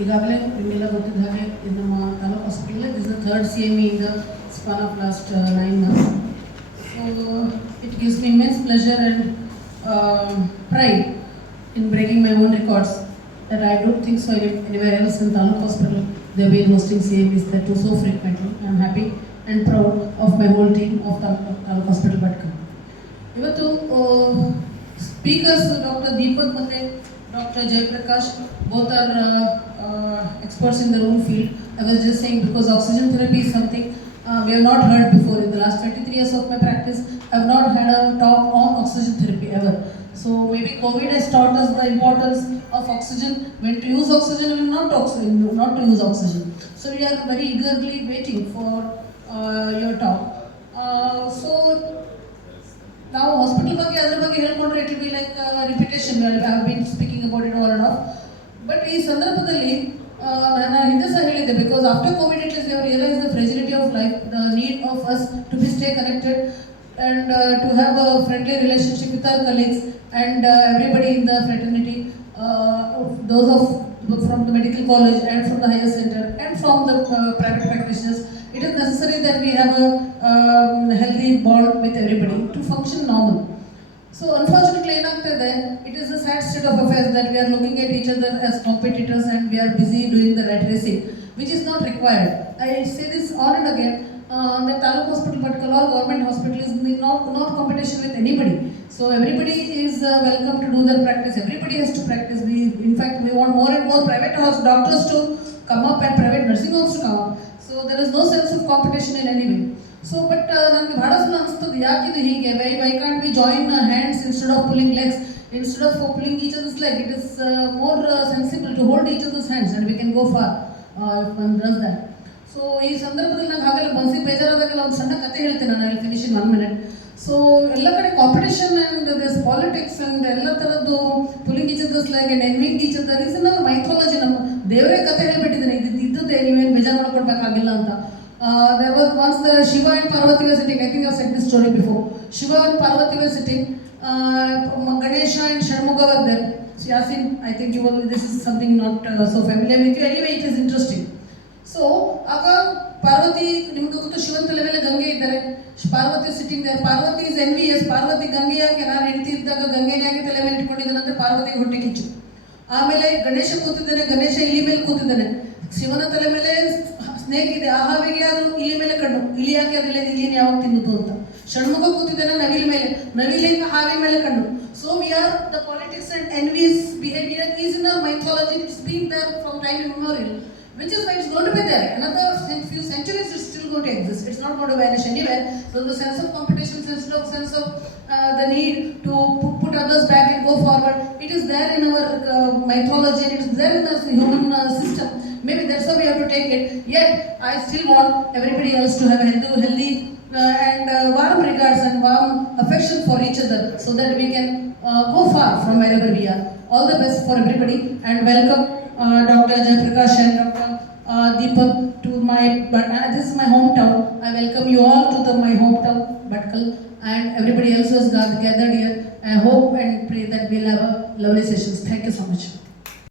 ಈಗಾಗಲೇ ನಿಮಗೆಲ್ಲ ಗೊತ್ತಿದ್ದ ಹಾಗೆ ಇದು ನಮ್ಮ taluk hospital this the third CME in the span of last 9 months. So it gives me immense pleasure and pride in breaking my own records that I don't think so anywhere else in Taluk Hospital they have been hosting CMEs that too so frequently. I am happy and proud of my whole team of Taluk Hospital Bhatkal. ಇವತ್ತು speakers doctor Deepak ಮತ್ತು doctor Jayaprakash both are experts in their own field. I was just saying because oxygen therapy is something we have not heard before. In the last 23 years of my practice, I have not had a talk on oxygen therapy ever. So maybe COVID has taught us the importance of oxygen, when to use oxygen and not to use oxygen. So we are very eagerly waiting for your talk. So now hospital ಬಗ್ಗೆ ಅದರ ಬಗ್ಗೆ ಹೇಳ್ಕೊಂಡ್ರೆ it will be like repetition. I have been speaking about it all and off. But ಈ ಸಂದರ್ಭದಲ್ಲಿ ನಾನು ಹಿಂದೆ ಸಹ ಹೇಳಿದ್ದೆ because after Covid it is we realise the fragility of life the need of us to be stay connected and to have a friendly relationship with our colleagues and everybody in the fraternity those of from the medical college and from the higher center and from the private practitioners. It is necessary that we have a healthy bond with everybody to function normal. So unfortunately it is a sad state of affairs that we are looking at each other as competitors and we are busy doing the rat racing, which is not required. I say this on and again, the Taluk Hospital Bhatkal or government hospital is not competition with anybody. So everybody is welcome to do their practice. Everybody has to practice. In fact, we want more and more private doctors to come up and private nursing homes to come up. So there is no sense of competition in any way. So but ನನಗೆ ಬಹಳ ಸಲ ಅನಿಸ್ತದೆ ಯಾಕಿದು ಹೀಗೆ why can't we join hands instead of pulling legs, instead of pulling each other's leg. It is more sensible to hold each other's hands and we can go far if one does that. So ಈ ಸಂದರ್ಭದಲ್ಲಿ ನಂಗೆ ಹಾಗೆಲ್ಲ ಮನಸ್ಸಿಗೆ ಬೇಜಾರಾದಾಗೆಲ್ಲ ಒಂದು ಸಣ್ಣ ಕತೆ ಹೇಳ್ತೇನೆ ನಾನು. I finish in 1 minute. So ಎಲ್ಲ ಕಡೆ competition and this politics and ಎಲ್ಲ ಥರದ್ದು pulling each others like and envying each other is ನಮ್ಮ ಮೈಥಾಲಜಿ. ನಮ್ಮ ದೇವರೇ ಕತೆ ಹೇಳ್ಬಿಟ್ಟಿದ್ದಾನೆ ಇದ್ದದ್ದೇ, ನೀವೇನು ಬೇಜಾರು ಮಾಡ್ಕೊಳ್ಬೇಕಾಗಿಲ್ಲ ಅಂತ. There was once the Shiva and Parvati were sitting. I think I've said this story before. Shiva and Parvati were sitting. Ganesha and Shanmuga were there. So Yasin, I think this is something not so familiar with you. Anyway, it is interesting. So aga Parvati, ನಿಮಗೆ ಗೊತ್ತು ಶಿವನ ತಲೆ ಮೇಲೆ ಗಂಗೆ ಇದ್ದಾರೆ. Parvati sitting there. Parvati is envious. Parvati Gange ಯಾಕೆ ನಾನು ಹೆಂಡತಿ ಇದ್ದಾಗ ಗಂಗೆನ ಯಾಕೆ ತಲೆ ಮೇಲೆ ಇಟ್ಕೊಂಡಿದ್ದಾನಂತೆ ಪಾರ್ವತಿಗೆ ಹೊಟ್ಟೆ ಕಿಚ್ಚು. ಆಮೇಲೆ ಗಣೇಶ ಕೂತಿದ್ದಾನೆ. ಗಣೇಶ ಇಲಿ ಮೇಲೆ ಕೂತಿದ್ದಾನೆ. ಶಿವನ ತಲೆ ಮೇಲೆ ಸ್ನೇಕ್ ಇದೆ. ಆ ಹಾವಿಗೆ ಆದರೂ ಇಲಿ ಮೇಲೆ ಕಣ್ಣು. ಇಲಿ ಯಾಕೆ ಅದಿಲ್ಲ, ಇಲಿನ ಯಾವಾಗ ತಿನ್ನುತ್ತು ಅಂತ. ಷಣ್ಮುಖ ಕೂತಿದ್ದಾನೆ ನವಿಲ್ ಮೇಲೆ. ನವಿಲಿಂಗ ಹಾವಿ ಮೇಲೆ ಕಣ್ಣು. So we are the politics and envious behaviour is in our mythology. It's been there from time immemorial, which is why it's going to be there. Another few centuries it's still going to exist. It's not going to vanish anywhere. So the sense of competition, sense of the need to put others back and go forward, it is there in our mythology and it is there in the human system. Maybe that's how we have to take it. Yet I still want everybody else to have healthy and warm regards and warm affection for each other so that we can go far from wherever we are. All the best for everybody and welcome Dr. Jayaprakash and Dr. Deepak to this is my hometown. I welcome you all to my hometown Bhatkal and everybody else who has gathered here. I hope and pray that we'll have a lovely sessions. Thank you so much.